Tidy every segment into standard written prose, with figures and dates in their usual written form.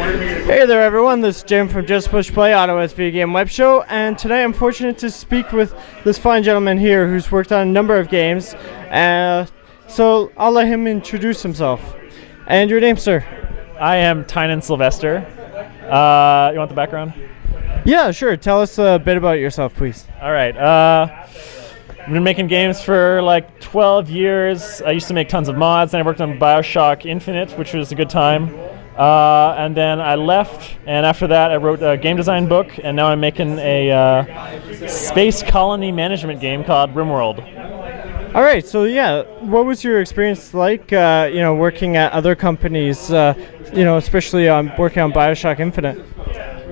Hey there everyone, this is Jim from Just Push Play, Ottawa's video game web show, and today I'm fortunate to speak with this fine gentleman here who's worked on a number of games, so I'll let him introduce himself. And your name, sir? I am Tynan Sylvester. You want the background? Yeah, sure. Tell us a bit about yourself, please. All right. I've been making games for like 12 years. I used to make tons of mods, and I worked on BioShock Infinite, which was a good time. And then I left, and after that I wrote a game design book, and now I'm making a space colony management game called Rimworld. All right, so yeah, what was your experience like, working at other companies, especially working on BioShock Infinite?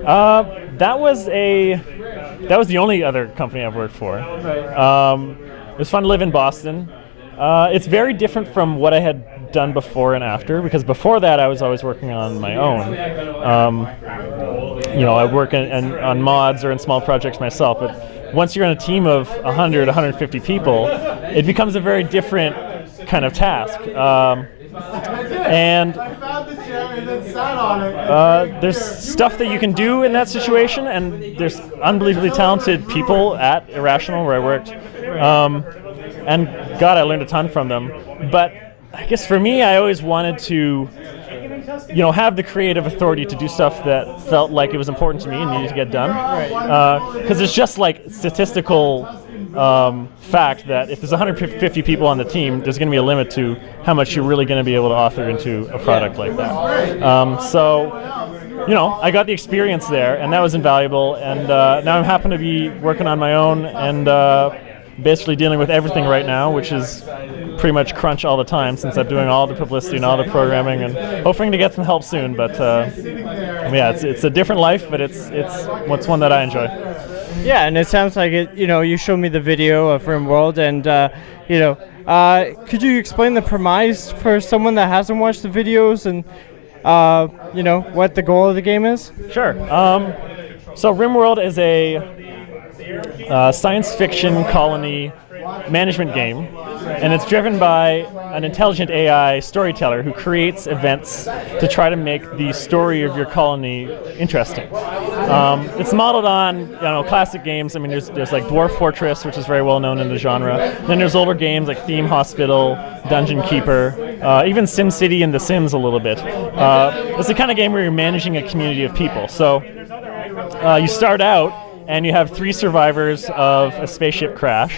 That was the only other company I've worked for. Right. It was fun to live in Boston. It's very different from what I had done before and after, because before that I was always working on my own. I work on mods or in small projects myself, but once you're on a team of 100, 150 people, it becomes a very different kind of task. And there's stuff that you can do in that situation, and there's unbelievably talented people at Irrational where I worked. And God, I learned a ton from them. But I guess for me, I always wanted to, have the creative authority to do stuff that felt like it was important to me and needed to get done. Because it's just like statistical fact that if there's 150 people on the team, there's going to be a limit to how much you're really going to be able to author into a product like that. I got the experience there, and that was invaluable. And now I'm happy to be working on my own and basically dealing with everything right now, which is pretty much crunch all the time since I'm doing all the publicity and all the programming, and hoping to get some help soon. But it's a different life, but it's one that I enjoy. Yeah, and it sounds like it. You showed me the video of Rimworld, and could you explain the premise for someone that hasn't watched the videos, and what the goal of the game is? Sure. So Rimworld is a science fiction colony management game, and it's driven by an intelligent AI storyteller who creates events to try to make the story of your colony interesting. It's modeled on classic games. I mean, there's like Dwarf Fortress, which is very well known in the genre. Then there's older games like Theme Hospital, Dungeon Keeper, even SimCity and The Sims a little bit. It's the kind of game where you're managing a community of people. So you start out and you have 3 survivors of a spaceship crash,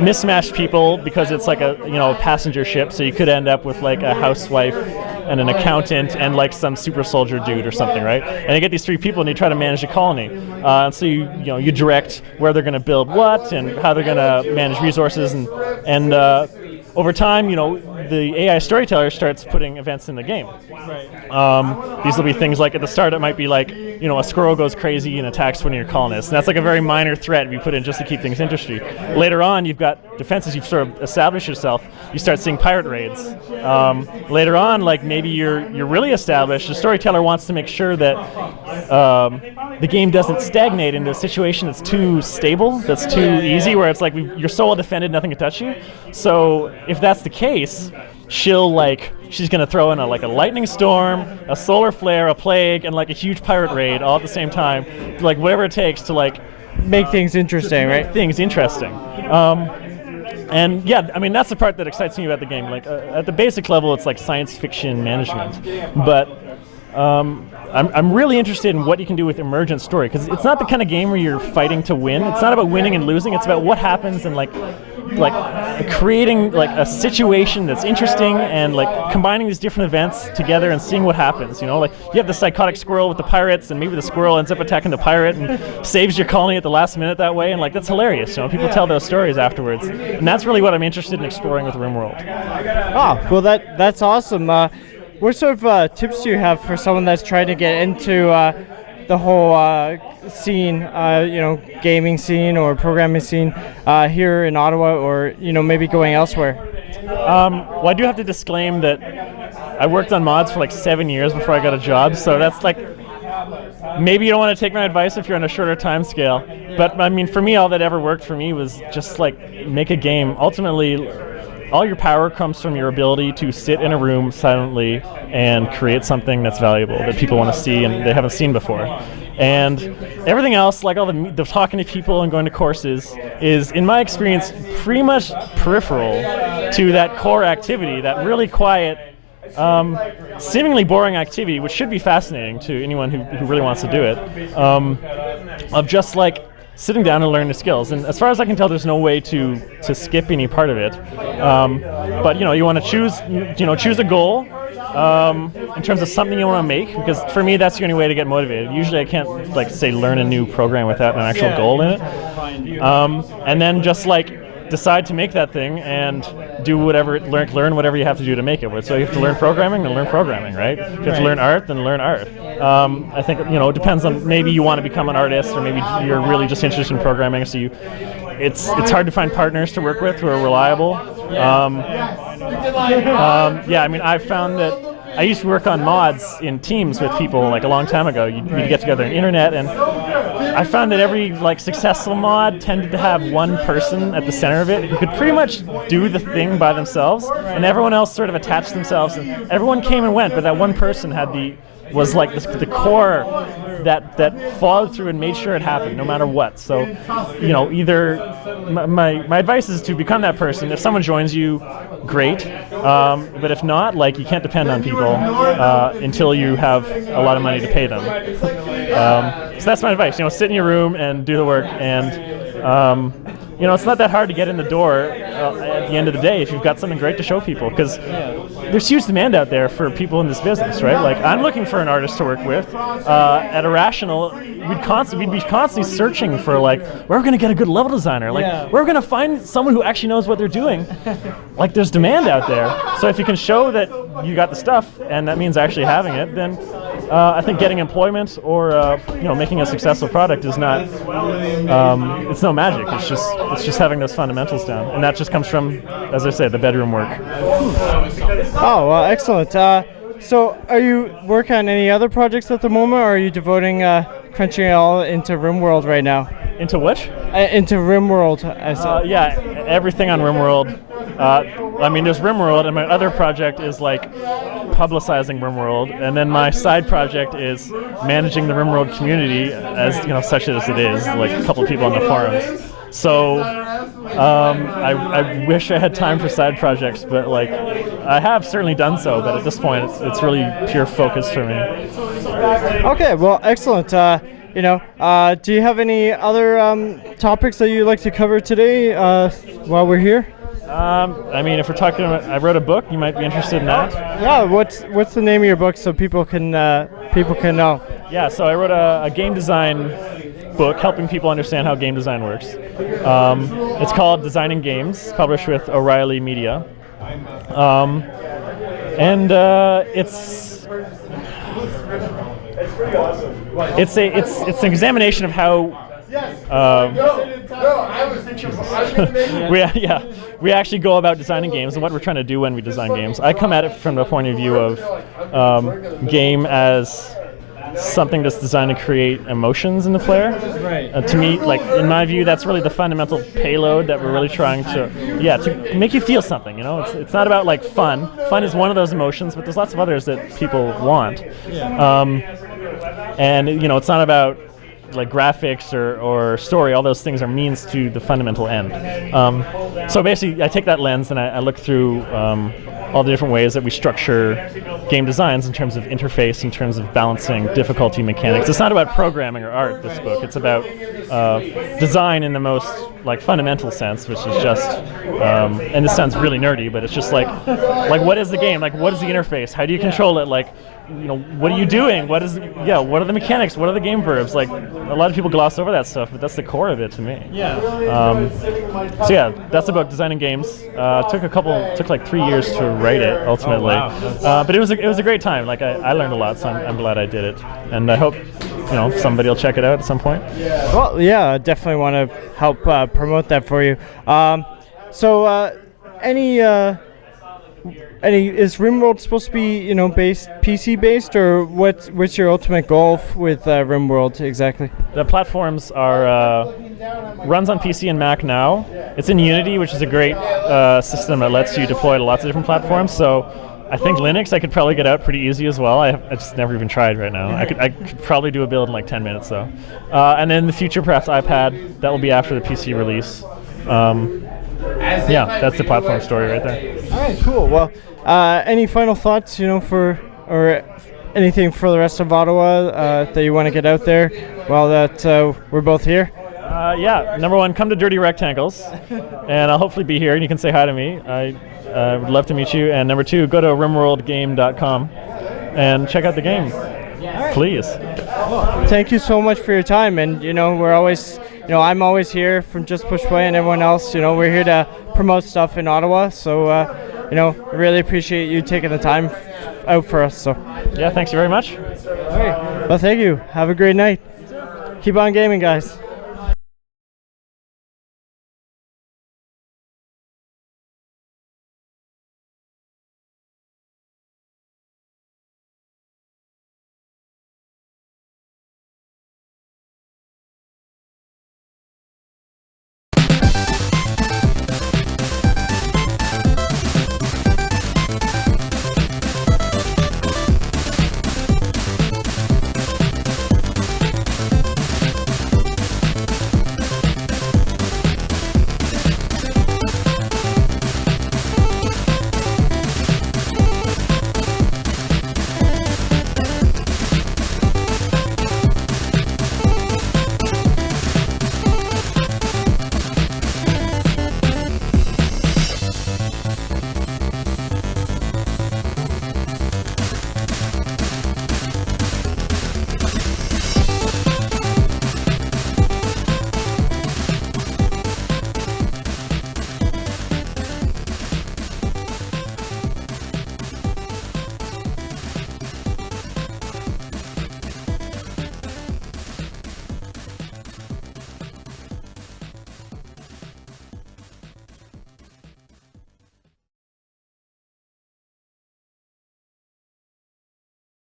mismatched people because it's like a passenger ship, so you could end up with like a housewife and an accountant and like some super soldier dude or something, right? And you get these 3 people and you try to manage a colony. And so you direct where they're going to build what and how they're going to manage resources, and over time, the AI storyteller starts putting events in the game. Right. These will be things like at the start it might be like, a squirrel goes crazy and attacks one of your colonists. And that's like a very minor threat you put in just to keep things interesting. Later on, you've got defenses, you've sort of established yourself. You start seeing pirate raids. Later on, like maybe you're really established. The storyteller wants to make sure that the game doesn't stagnate into a situation that's too stable, that's too easy, where it's like you're so well defended, nothing can touch you. So if that's the case, she's gonna throw in a lightning storm, a solar flare, a plague, and like a huge pirate raid all at the same time, like whatever it takes to make things interesting, right? Things interesting. And yeah, I mean that's the part that excites me about the game. Like at the basic level, it's like science fiction management, but I'm really interested in what you can do with emergent story, because it's not the kind of game where you're fighting to win. It's not about winning and losing. It's about what happens and like creating like a situation that's interesting and like combining these different events together and seeing what happens. Like you have the psychotic squirrel with the pirates, and maybe the squirrel ends up attacking the pirate and saves your colony at the last minute that way, and like that's hilarious. People tell those stories afterwards, and that's really what I'm interested in exploring with Rimworld. Well, that's awesome. What sort of tips do you have for someone that's trying to get into the whole scene, gaming scene or programming scene here in Ottawa, or maybe going elsewhere? Well, I do have to disclaim that I worked on mods for like 7 years before I got a job, so that's like, maybe you don't want to take my advice if you're on a shorter time scale. But I mean, for me, all that ever worked for me was just like make a game. Ultimately, all your power comes from your ability to sit in a room silently and create something that's valuable, that people want to see and they haven't seen before. And everything else, like all the talking to people and going to courses, is, in my experience, pretty much peripheral to that core activity, that really quiet, seemingly boring activity, which should be fascinating to anyone who really wants to do it, of just like sitting down and learning the skills. And as far as I can tell, there's no way to skip any part of it. But you want to choose a goal in terms of something you want to make, because for me that's the only way to get motivated. Usually I can't say learn a new program without an actual goal in it. And then just decide to make that thing and do whatever, learn whatever you have to do to make it. So you have to learn programming, then learn programming, right? If you have to learn art, then learn art. I think it depends on, maybe you want to become an artist, or maybe you're really just interested in programming. So it's hard to find partners to work with who are reliable. I found that I used to work on mods in teams with people a long time ago. You'd get together on the internet, and I found that every successful mod tended to have one person at the center of it who could pretty much do the thing by themselves, and everyone else sort of attached themselves, and everyone came and went, but that one person was the core that followed through and made sure it happened no matter what. So either my advice is to become that person. If someone joins you, great, but if not, you can't depend on people until you have a lot of money to pay them. So that's my advice. Sit in your room and do the work, and it's not that hard to get in the door at the end of the day if you've got something great to show people, because there's huge demand out there for people in this business, right? I'm looking for an artist to work with. At Irrational, we'd be constantly searching for where we're going to get a good level designer, where we're going to find someone who actually knows what they're doing. There's demand out there. So if you can show that you got the stuff, and that means actually having it, then I think getting employment or making a successful product is not it's no magic. It's just having those fundamentals down, and that just comes from, as I say, the bedroom work. Oh, well, excellent. So are you working on any other projects at the moment, or are you devoting crunching it all into Rimworld right now? Into what? Into Rimworld, I said. Yeah, everything on Rimworld. There's Rimworld, and my other project is publicizing Rimworld, and then my side project is managing the Rimworld community, as such as it is, a couple of people on the forums. So I wish I had time for side projects, but I have certainly done so. But at this point, it's really pure focus for me. Okay, well, excellent. Do you have any other topics that you'd like to cover today while we're here? If we're talking about, I wrote a book. You might be interested in that. Yeah. What's the name of your book so people can know? Yeah. So I wrote a game design book helping people understand how game design works. It's called Designing Games, published with O'Reilly Media, it's an examination of how we actually go about designing games and what we're trying to do when we design games. I come at it from the point of view of game as something that's designed to create emotions in the player. Right. To me, in my view, that's really the fundamental payload that we're really trying to make you feel something. It's not about fun. Fun is one of those emotions, but there's lots of others that people want. And it's not about graphics or story. All those things are means to the fundamental end. So basically, I take that lens and I look through all the different ways that we structure game designs in terms of interface, in terms of balancing difficulty mechanics. It's not about programming or art, this book. It's about design in the most fundamental sense, which is just, and this sounds really nerdy, but it's just what is the game? What is the interface? How do you control it? What are you doing? What are the mechanics? What are the game verbs? A lot of people gloss over that stuff, but that's the core of it to me. That's about designing games. Took 3 years to write it ultimately. Oh, wow. But it was a great time. I learned a lot, so I'm glad I did it, and I hope somebody will check it out at some point. Well, yeah, I definitely want to help promote that for you. Is Rimworld supposed to be PC based, or what's your ultimate goal with Rimworld exactly? The platforms are runs on PC and Mac now. It's in Unity, which is a great system that lets you deploy to lots of different platforms. So I think Linux I could probably get out pretty easy as well. I just never even tried right now. I could probably do a build in like 10 minutes though. And then in the future, perhaps iPad. That will be after the PC release. Yeah, that's the platform story right there. All right, cool. Well, any final thoughts, or anything for the rest of Ottawa that you want to get out there while that we're both here? Yeah, number one, come to Dirty Rectangles, and I'll hopefully be here, and you can say hi to me. I would love to meet you. And number two, go to rimworldgame.com and check out the game, please. Well, thank you so much for your time, and we're always, I'm always here from Just Push Play, and everyone else, we're here to promote stuff in Ottawa. So, really appreciate you taking the time out for us. So, yeah, thanks very much. All right. Well, thank you. Have a great night. Keep on gaming, guys.